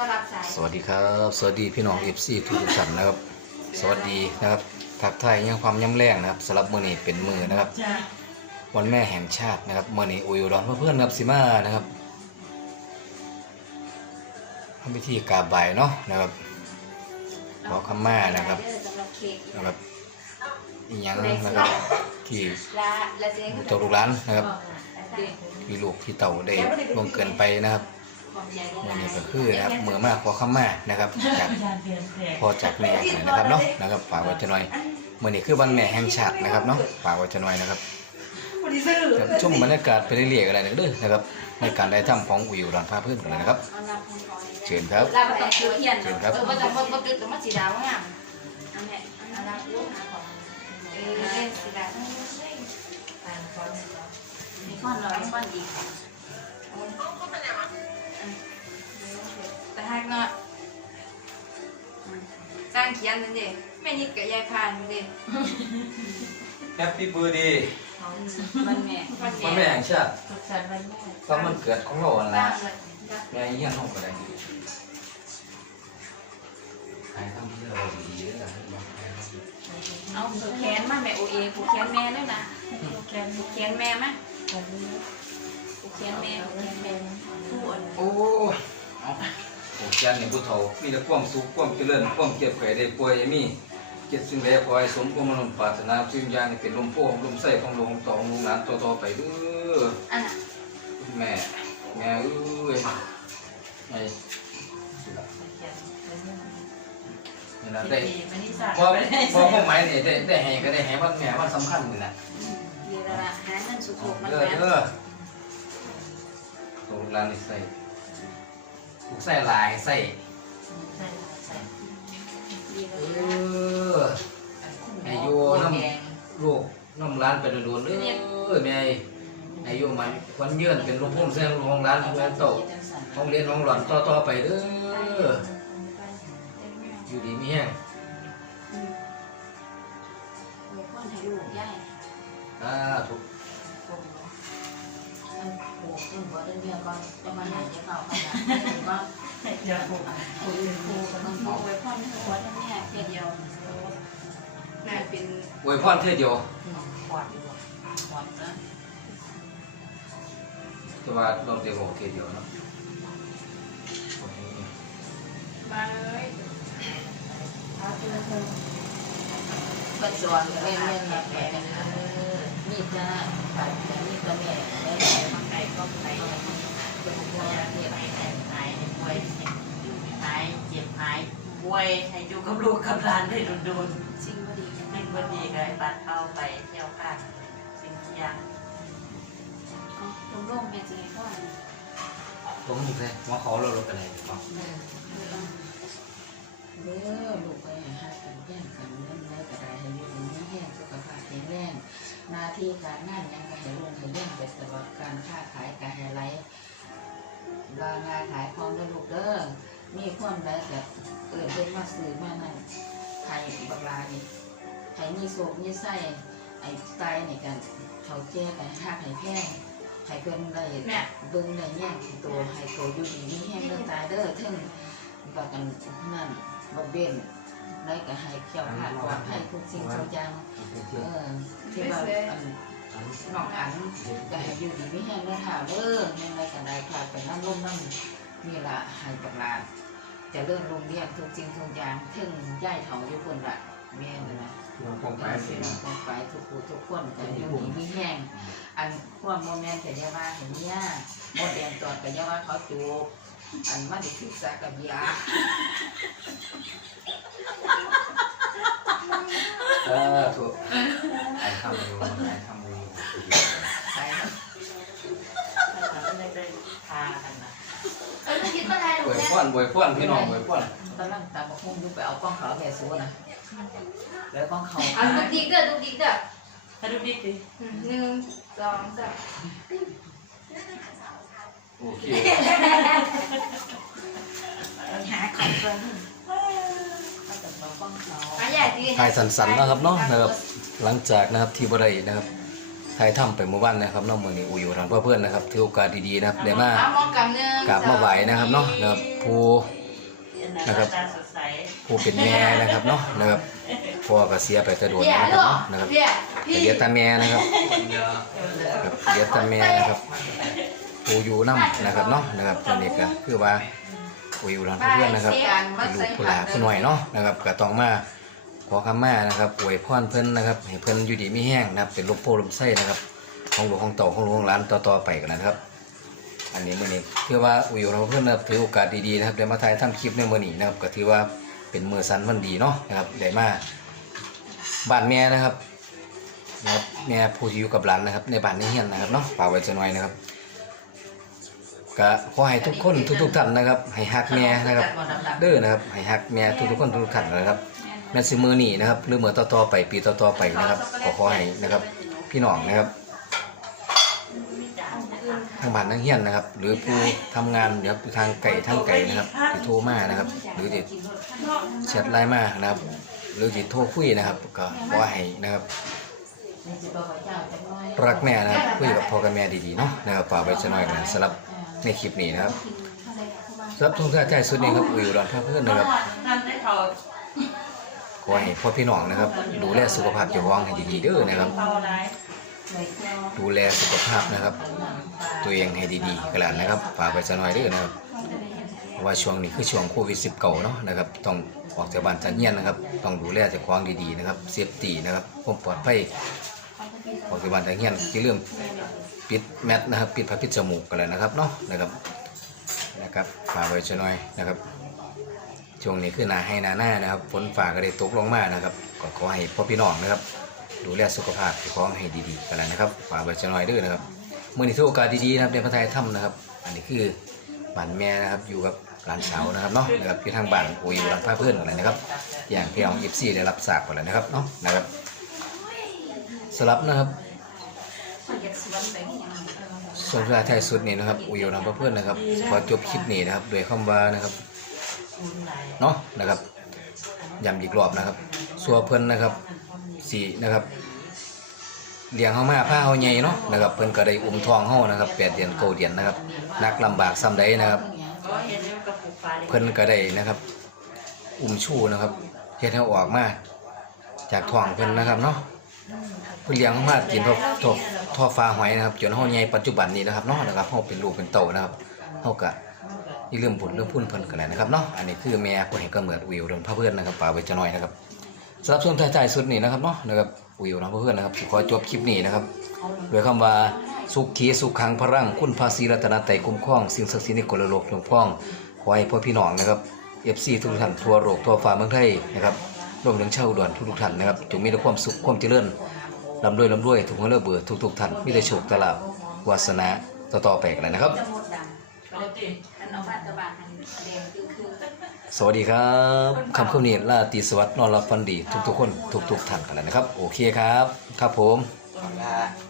ก็รับสายสวัสดีครับ สวัสดีพี่น้องเอฟซีทุกท่านนะครับ สวัสดีนะครับทักทายยังความย่ำแรงนะครับสำหรับมื้อนี้เป็นมือนะครับ จ้าวันแม่แห่งชาตินะครับมื้อนี้อุยอุดรเพื่อนๆนะครับสิมานะครับทำพิธีกราบไหว้เนาะนะครับ ขอคำมานะครับ เด้อสำหรับเค้กนะครับอีหยังนะครับที่ละละเจ๊งตัวลูกหลานนะครับเด็กที่ลูกที่เต่าได้ล่วงเกินไปนะครับของใหญ่ มื้อนี้ก็คือนะครับมือมากขอคำมานะครับจากยานเปลี่ยนแปลงพอจากแม่นะครับเนาะนะครับฝากไว้จะหน่อยมื่อนี้คือวันแม่แห่งชาตินะครับเนาะฝากไว้จะหน่อยนะครับจะชมบรรยากาศไปเรื่อยๆกันเลยนะเด้อนะครับ ในการได้ทำของอุยอุดรพาเพื่อนกันเลยนะครับเอาน้ำให้ก่อนเลยเชิญครับลาบต้องเทียนเชิญครับเออบ่ต้องบ่จุดแต่มันสีดำงามอันเนี้ยอันนั้นลูกหาของเออเล่นสีดำทั้งนั้นเลยมีข้อนร้อยข้อนอีก แต่หักเนาะอืมสร้างเขียนนั่นเด้แม่นิดกับยายพานนั่นเด้แฮปปี้เบิร์ดดีมันแม่มันวันแม่แม่แห่งชาติสุขสันต์วันแม่ก็มันเกิดของเราอันบ้าละนเลยจ้ะแม่เยี่ยนห้องก็ได้ใครทำที่เราดีๆนะเอาผูกแขนมาแม่โอเอผูกแขนแม่ด้วยนะลูกแกนผูกแขนแม่ไหมวั นนี้ผูกแขนแม่ผูกแขนแม่ผู้อ่อนโอ้เอาโอ้ยันนี่ผู้เฒ่ามีแต่ความสุขความเจริญความเก็บไข่ได้ป่วยอย่ามีเจ็ดสิ่งใดขอให้สมความมุ่งปรารถนาสิ่งอย่างนี้เป็นลมโพลมไส้ของหลวงต่อลูกหลานต่อๆไปเด้ออันน่ะแม่แม่เอ้ยไงนี่นะได้วันนี้สาพอพอพวกไม้นี่ได้ได้ให้ก็ได้ให้วันแม่วันสำคัญนี่นะดีแล้วล่ะหาเงินสุขมันเด้อแม่เด้อตัว ลูกหลานนี่ใส่ลูกใส่หลายใส่ใส่ใส่ดีเอแล้วอให้อยู่น้ำ ลูกน้ำร้านไปโดนๆเด้อแม่ให้อยู่มันควันเยื่อนเป็นลูกพุ่มแซงลูกของร้านของแม่โตห้องเรียนห้องหลอนต่อๆไปเด้ออยู่ดีมีแห้งเด็กคนให้ลูกย่ายอ่าถูก มันผูกขึ้นหัวเดือนเดียวก่อนจะมาหาจะเข้าขนาดนี้ก็เดี๋ยวผมผูกผูกกับมันผูกไว้พ่อให้หัวทั้งแม่เพียเดียวแม่เป็นอวยพรเท่เดียวขวดอยู่ขวนะแต่ว่าเราเตะบอกเท่เดียวเนาะมาเลยก็สอนเล่นเล่นแบบนี้นะมีจ้าปากแต่นี่ก็แม่ได้ไหนมาไก่ก็ไก่เป็นพวกเรียนหายหายป่วยอยู่หายเจ็บหาย ป่วยให้อยู่กับลูกกับหลานได้โดนสิ่งพอดีจังๆไม่วันดีก็ให้ปัดเข้าไปเที่ยวข้างสิ่งที่ยังเอาลงลงแม่จะให้พ่อผมถูกเลยว่าเขาเราลดอะไรบ้างเเด้อลูกไปหากันแย่งกันเล่นแล้วก็ได้ให้อยู่ดีแห้งสุขภาพแข็งแรงหน้าที่การงานยังก็ให้รุ่งให้เรื่องไปตลอดการค้าขายการให้ไรบางงานขายของเด้วยลูกเด้อมีความได้แบบเออเป็นมาซื้อมานั่นไทยบักลานี่ไทยมีโศกมีไส้ไอ้ไตนี่กันเขาแจ้กันหักให้แพงให้เพิ่นได้เบิ่งได้แย่งตัวให้ตัวอยู่ดีมีแห้งเรื่อตายเด้อถึงว่ากันนั่น บ่เบ้นได้ก็ให้เกี่ยวขาดปลอดภัยทุกสิ่งทุกอย่างเออที่ว่าอันน้องอันก็ให้อยู่ดีมีแห้งเด้อค่ะเด้อยังไงก็ได้ค่ะไปน้ำร่มน้ำนี่ล่ะให้บักหลานเจะเริ่มลงเรียนทุกสิ่งทุกอย่างถึงย่ายเฒ่าอยู่คนละแม่นั่นน่ะเราคงไปไปสิสิลงไปทุกผู้ทุกคนก็อยู่ดีมีแห้งอันความโมเมนต์แต่ยาว่าเห็นเนี่ยโมเดลตอดแต่ยาว่าเขาจูบ อันมันดิศึกษากับยาเออถูกไอ้ทำอยู่ไอ้ทำอยู่ใส่ไม่ได้พากันนะเออคิดว่าไงอลูวกยเนี่ยพรอวยพรพี่น้องอวยพรตอนนั้นตาบกมุ่งดูไปเอากล้องเขาแก่สูนะแล้วกล้องเขาเอาดูดิกเด้อดูดิกเด้อถ้าดูดิดิอืมหนึ่งสองสามโอเค ถ่ายสันๆนะครับเนาะนะครับหลังจากนะครับที่บ่ได้นะครับถ่ายทำไปเมื่อวันนะครับเนาะมื้อนี้อุยอยู่ทางเพื่อนๆนะครับถือโอกาสดีๆนะครับได้มาเอามองกำหนึ่งกราบมาไหวนะครับเนาะนะครับผู้นะครับตาสดใสผู้เป็นแม่นะครับเนาะนะครับพ่อก็เสียไปแต่โดนเพี่ยนะคลูรับกเนาะนะครับเพี่ยแต่พี่เดี๋ยวตาแม่นะครับครับเดี๋ยวตาแม่นะครับผู้อยู่น้ำนะครับเนาะนะครับตัวนี้ก็คือว่าผู้อยู่ร้านเพื่อนนะครับเป็นลูกผู้หลาผู้หน่อยเนาะนะครับก็ต้องมา ขอคำมานะครับอวยพรเพิ่นนะครับให้เพิ่นอยู่ดีมีแห้งนะครับเป็นลมโพลมไส้นะครับของหลวงของเต่าของหลวงของร้านต่อๆไปกันนะครับ อันนี้มื้อนี้ถือว่าอุยเราเพิ่นนะครับถือโอกาสดีๆนะครับได้มาถ่ายทำคลิปในมื้อนี้นะครับก็ถือว่าเป็นมือสันวันดีเนาะนะครับได้มาบ้านแม่นะครับนะครับแม่ผู้ที่อยู่กับหลานนะครับ ในบ้านในเฮียนนะครับเนาะฝากไว้จะหน่อยนะครับก็ขอให้ทุกคนทุกๆท่านนะครับ ให้ฮักแม่นะครับ เด้อนะครับให้ฮักแม่ทุกๆคนทุกๆท่านนะครับ แม่นสิมือนี่นะครับหรือมือต่อๆไปปีต่อๆไปนะครับก็ขอให้นะครับ พี่น้องนะครับทางบ้านทางเฮียนนะครับ หรือผู้ทำงานนะครับทางไก่ทางไก่นะครับที่โทรมานะครับ หรือที่แชทไลน์มานะครับ หรือที่โทรคุยนะครับ ก็ขอให้นะครับรักแม่นะครับคุยกับพ่อกับแม่ดีๆเนาะนะครับฝากไว้จะหน่อยกันสำหรับในคลิปนี้นะครับสำหรับทุกท่านใจสุดนี้ครับอุยรอนพระเพื่อนนะครับ อให้พ่อพี่น้องนะครับ ดูแลสุขภาพเจ้าของให้ดีๆเด้อนะครับ ดูแลสุขภาพนะครับ ตัวเองให้ดีๆกันแล้วนะครับฝากไปสักหน่อยเด้อนะครับว่าช่วงนี้คือช่วงโควิด19เก้าเนาะนะครับ ต้องออกจากบ้านจากเฮียนนะครับ ต้องดูแลเจ้าของดีๆนะครับเซฟตี้นะครับความปลอดภัยออกจากบ้านจากเฮียนอย่าลืมปิดแมสนะครับ ปิดผ้าปิดจมูกกันแล้วนะครับเนาะนะครับนะครับฝากไว้สักหน่อยนะครับ ช่วงนี้คือหนาให้หนาหน้านะครับฝนฟ้าก็ได้ตกลงมานะครับก็ขอให้พ่อพี่น้องนะครับ ดูแลสุขภาพที่ของให้ดีๆกันแล้วนะครับฝากไว้จะน้อยด้วยนะครับเมื่อนี้ถือโอกาสดีๆนะครับในพระไทยถ้ำนะครับ อันนี้คือบ้านแม่นะครับอยู่กับหลานสาวนะครับเนาะนะครับอยู่ทางบ้านโอ้ยหลังพาเพื่อนอะไรนะครับ อย่างพี่น้องยิปซี่ได้รับทราบกันแล้วนะครับเนาะนะครับสลับนะครับส่วนพระไทยสุดนี้นะครับอุยหลังพาเพื่อนนะครับขอจบคลิปนี้นะครับโดวยคำว่านะครับ เนาะนะครับย้ำอีกรอบนะครับสัวเพิ่นนะครับสีนะครับเลี้ยงเฮามาผ้าเฮาใหญ่เนาะนะครับเพิ่นก็ได้อุ้มทองเฮานะครับแปดเดือนเก้าเดือนนะครับนักลำบากซ้ำใดนะครับเพิ่นก็ได้นะครับ อุ้มชูนะครับเฮ็ดให้ออกมา จากท้องเพิ่นนะครับเนาะเพิ่นเลี้ยงเฮามากินทอทอทอฟ้าหอยนะครับจนเฮาใหญ่ปัจจุบันนี้นะครับเนาะนะครับเฮาเป็นลูกเป็นเต้านะครับเฮาก็ อีเรื่องบุญเรื่องพุ่นเพิ่นกันแหละนะครับเนาะอันนี้คือแม่ผู้ให้กำเนิดวิวเรื่องพระเพื่อนนะครับป่าไว้จะน้อยนะครับสำหรับช่วงท้ายๆสุดนี้นะครับเนาะนะครับวิวนะพระเพื่อนนะครับขอจบคลิปนี้นะครับด้วยคำว่าสุขีสุขังพรังคุณภาษีรัตนไตคุ้มครองสิ่งศักดิ์สิทธิ์ในกลโลกจงพ้องขอให้พ่อพี่น้องนะครับเอฟซีทุกท่านทั่วโลกทั่วฟ้าเมืองไทยนะครับรวมถึงชาวอุดรทุกๆท่านนะครับจงมีแต่ความสุขความเจริญลำรวยลำรวยทุกเลือเบื่อทุกๆท่านมีแต่โชคตลาบวาสนาต่อๆไปกันนะครับ จะหมดดำปกติอันเอาบ้านตะบานอันแดงคือคือสวัสดีครับคำคำนี้ลาตรีสวัสดิ์นอนรับฟันดี ทุกๆคน ทุกๆท่านกันแล้วนะครับ โอเคครับ ครับผมต้น